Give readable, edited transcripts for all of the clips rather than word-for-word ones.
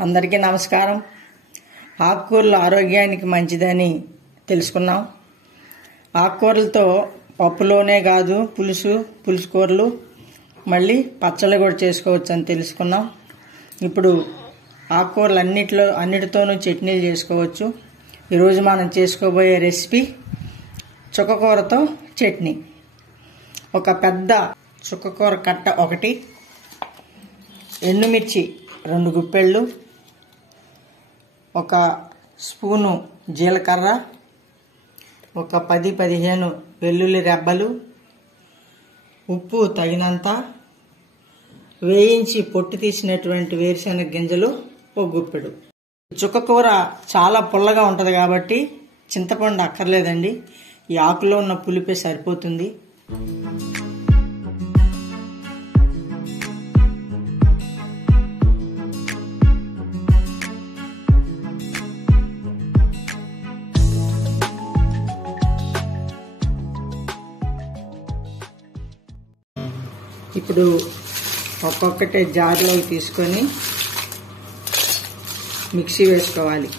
అందరికీ నమస్కారం. ఆకుకూరలు ఆరోగ్యానికి మంచిదని తెలుసుకున్నాం. ఆకుకూరలతో పప్పులోనే కాదు పులుసు కూరలు మళ్ళీ పచ్చళ్ళు కూడా చేసుకోవచ్చు అని తెలుసుకున్నాం. ఇప్పుడు ఆకుకూరలు అన్నిటితోనూ చట్నీలు చేసుకోవచ్చు. ఈరోజు మనం చేసుకోబోయే రెసిపీ చుక్కకూరతో చట్నీ. ఒక పెద్ద చుక్కకూర కట్ట ఒకటి, ఎండుమిర్చి 2 గుప్పెళ్ళు, ఒక స్పూను జీలకర్ర, ఒక 10-15 వెల్లుల్లి రెబ్బలు, ఉప్పు తగినంత, వేయించి పొట్టు తీసినటువంటి వేరుశెనగ గింజలు 1 గుప్పెడు. చుక్కకూర చాలా పుల్లగా ఉంటుంది కాబట్టి చింతపండు అక్కర్లేదండి. ఈ ఆకులో ఉన్న పులిపే సరిపోతుంది. ఇప్పుడు ఒక్కొక్కటే జార్లోకి తీసుకొని మిక్సీ వేసుకోవాలి.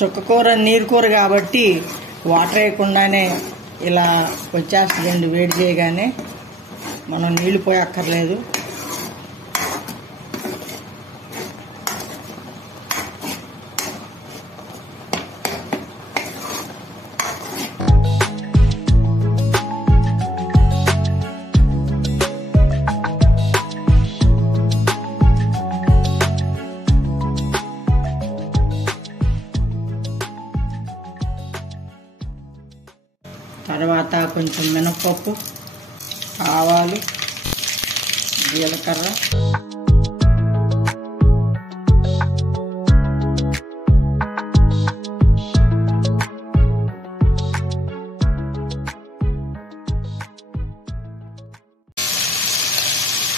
చుక్కకూర నీరు కూర కాబట్టి వాటర్ వేయకుండానే ఇలా వచ్చేస్తుందండి. వేడి చేయగానే మనం నీళ్లు పోయి అక్కర్లేదు. తర్వాత కొంచెం మినపప్పు, ఆవాలు, జీలకర్ర,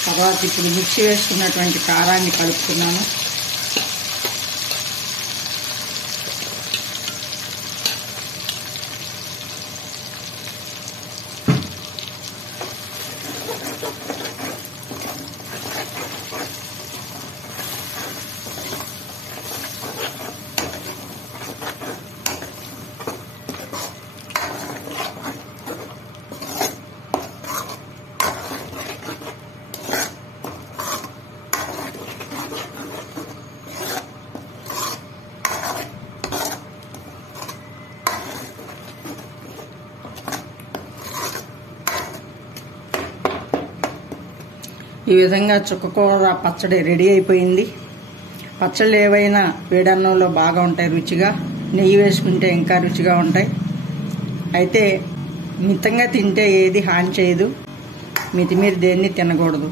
తర్వాత ఇప్పుడు మిక్సీ వేసుకున్నటువంటి కారాన్ని కలుపుతున్నాను. ఈ విధంగా చుక్కకూర పచ్చడి రెడీ అయిపోయింది. పచ్చళ్ళు ఏవైనా వేడన్నంలో బాగా ఉంటాయి, రుచిగా. నెయ్యి వేసుకుంటే ఇంకా రుచిగా ఉంటాయి. అయితే మితంగా తింటే ఏది హాని చేయదు. మితిమీరి దేన్ని తినకూడదు.